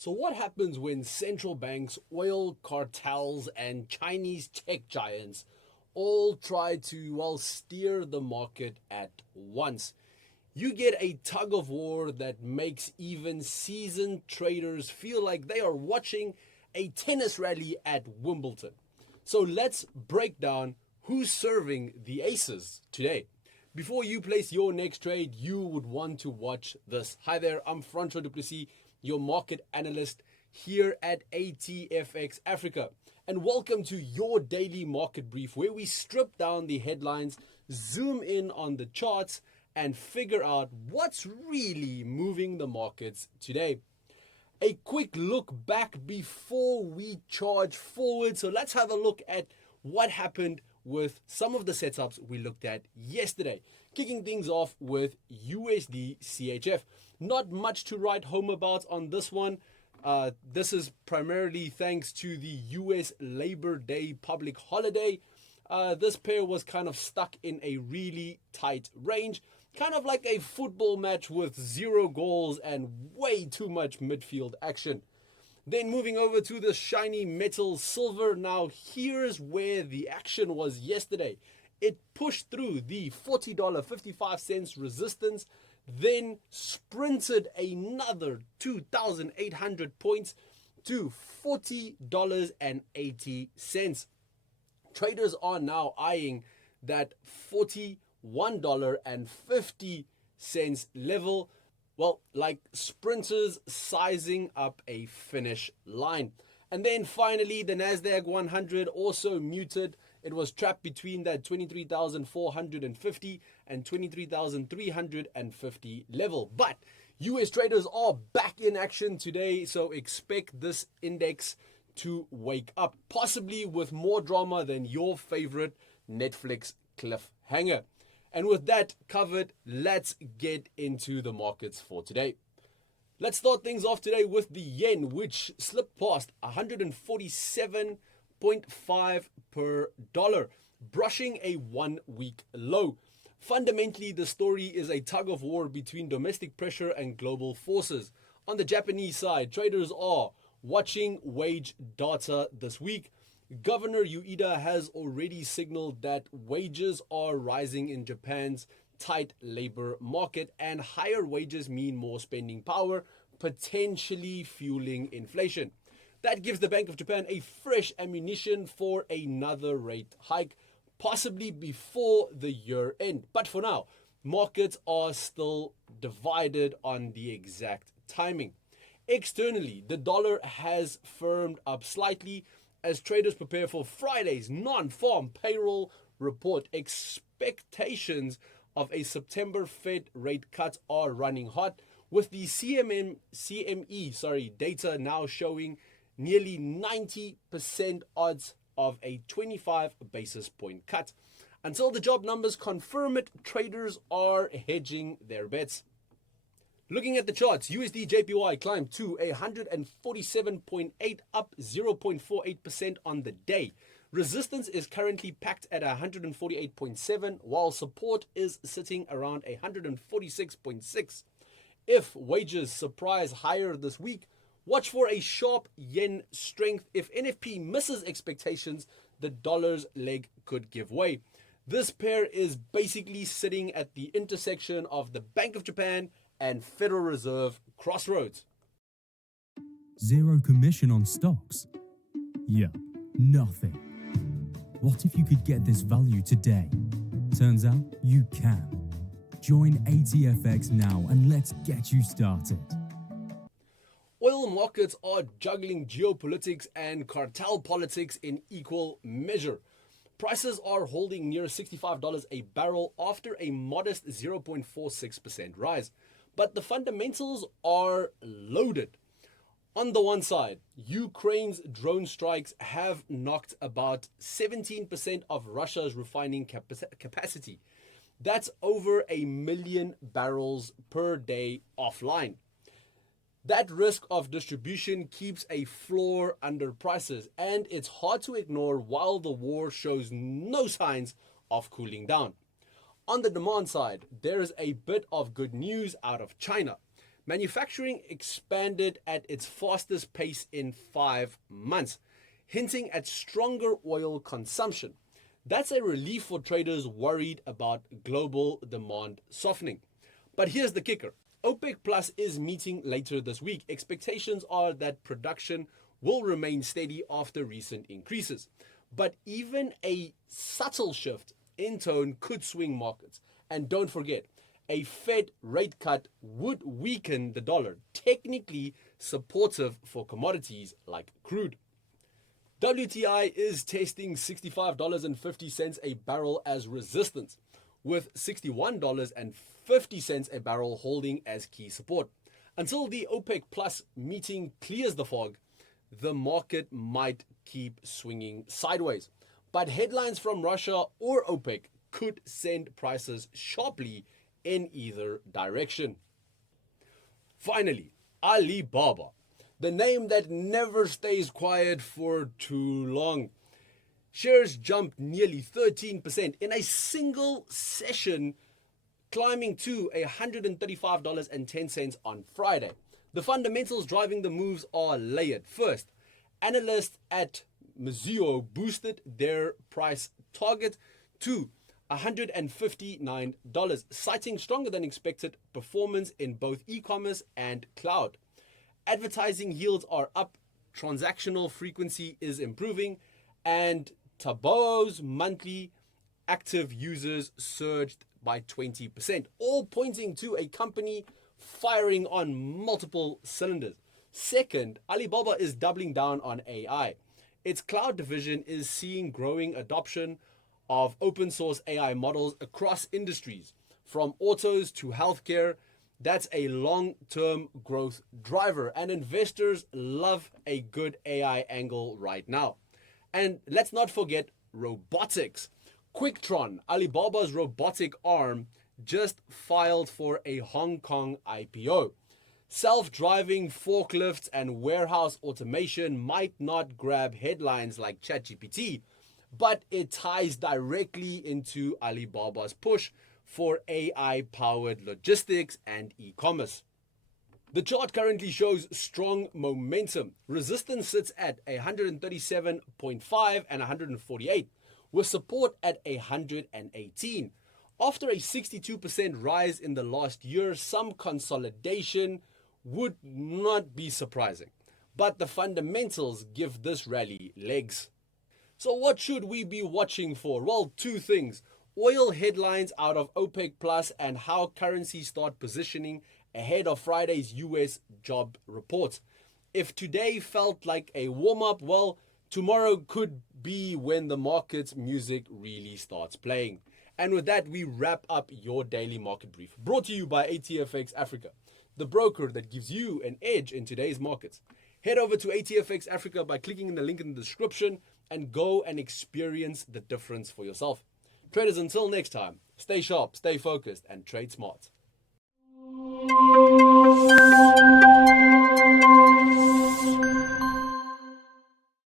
So what happens when central banks, oil cartels, and Chinese tech giants all try to, steer the market at once? You get a tug of war that makes even seasoned traders feel like they are watching a tennis rally at Wimbledon. So let's break down who's serving the aces today. Before you place your next trade, you would want to watch this. Hi there, I'm Francois Duplessis, your market analyst here at ATFX Africa. And welcome to your daily market brief where we strip down the headlines, zoom in on the charts, and figure out what's really moving the markets today. A quick look back before we charge forward. So let's have a look at what happened with some of the setups we looked at yesterday. Kicking things off with USD CHF. Not much to write home about on this one. This is primarily thanks to the US Labor Day public holiday. This pair was kind of stuck in a really tight range. Kind of like a football match with 0 goals and way too much midfield action. Then moving over to the shiny metal silver. Now here's where the action was yesterday. It pushed through the $40.55 resistance, then sprinted another 2,800 points to $40.80. Traders are now eyeing that $41.50 level. Well, like sprinters sizing up a finish line. And then finally, the Nasdaq 100 also muted. It was trapped between that 23,450 and 23,350 level. But US traders are back in action today, so expect this index to wake up, possibly with more drama than your favorite Netflix cliffhanger. And with that covered, let's get into the markets for today. Let's start things off today with the yen, which slipped past 147.5 per dollar, brushing a 1-week low. Fundamentally, the story is a tug of war between domestic pressure and global forces. On the Japanese side, traders are watching wage data this week. Governor Ueda has already signaled that wages are rising in Japan's tight labor market, and higher wages mean more spending power, potentially fueling inflation. That gives the Bank of Japan a fresh ammunition for another rate hike, possibly before the year end. But for now, markets are still divided on the exact timing. Externally, the dollar has firmed up slightly as traders prepare for Friday's non-farm payroll report. Expectations of a September Fed rate cut are running hot, with the CME data now showing nearly 90% odds of a 25 basis point cut. Until the job numbers confirm it, traders are hedging their bets. Looking at the charts, USD JPY climbed to 147.8, up 0.48% on the day. Resistance is currently packed at 148.7, while support is sitting around 146.6. If wages surprise higher this week, watch for a sharp yen strength. If NFP misses expectations, the dollar's leg could give way. This pair is basically sitting at the intersection of the Bank of Japan and Federal Reserve crossroads. Zero commission on stocks? Yeah, nothing. What if you could get this value today? Turns out you can. Join ATFX now and let's get you started. Oil markets are juggling geopolitics and cartel politics in equal measure. Prices are holding near $65 a barrel after a modest 0.46% rise. But the fundamentals are loaded. On the one side, Ukraine's drone strikes have knocked about 17% of Russia's refining capacity. That's over 1 million barrels per day offline. That risk of distribution keeps a floor under prices, and it's hard to ignore while the war shows no signs of cooling down. On the demand side, there is a bit of good news out of China. Manufacturing expanded at its fastest pace in 5 months, hinting at stronger oil consumption. That's a relief for traders worried about global demand softening. But here's the kicker. OPEC Plus is meeting later this week. Expectations are that production will remain steady after recent increases. But even a subtle shift in tone could swing markets. And don't forget, a Fed rate cut would weaken the dollar, technically supportive for commodities like crude. WTI is testing $65.50 a barrel as resistance, with $61.50 a barrel holding as key support. Until the OPEC Plus meeting clears the fog, the market might keep swinging sideways. But headlines from Russia or OPEC could send prices sharply in either direction. Finally, Alibaba, the name that never stays quiet for too long. Shares jumped nearly 13% in a single session, climbing to $135.10 on Friday. The fundamentals driving the moves are layered. First, analysts at Mizuho boosted their price target to $159, citing stronger than expected performance in both e-commerce and cloud. Advertising yields are up, transactional frequency is improving, and Tabo's monthly active users surged by 20%, all pointing to a company firing on multiple cylinders. Second, Alibaba is doubling down on AI. Its cloud division is seeing growing adoption of open source AI models across industries, from autos to healthcare. That's a long-term growth driver, and investors love a good AI angle right now. And let's not forget robotics. Quicktron, Alibaba's robotic arm, just filed for a Hong Kong IPO. Self-driving forklifts and warehouse automation might not grab headlines like ChatGPT, but it ties directly into Alibaba's push for AI-powered logistics and e-commerce. The chart currently shows strong momentum. Resistance sits at 137.5 and 148, with support at 118. After a 62% rise in the last year, some consolidation would not be surprising. But the fundamentals give this rally legs. So what should we be watching for? Well, two things. Oil headlines out of OPEC Plus and how currencies start positioning ahead of Friday's US job report. If today felt like a warm-up, well, tomorrow could be when the market's music really starts playing. And with that, we wrap up your daily market brief, brought to you by ATFX Africa, the broker that gives you an edge in today's markets. Head over to ATFX Africa by clicking in the link in the description and go and experience the difference for yourself. Traders, until next time, stay sharp, stay focused, and trade smart.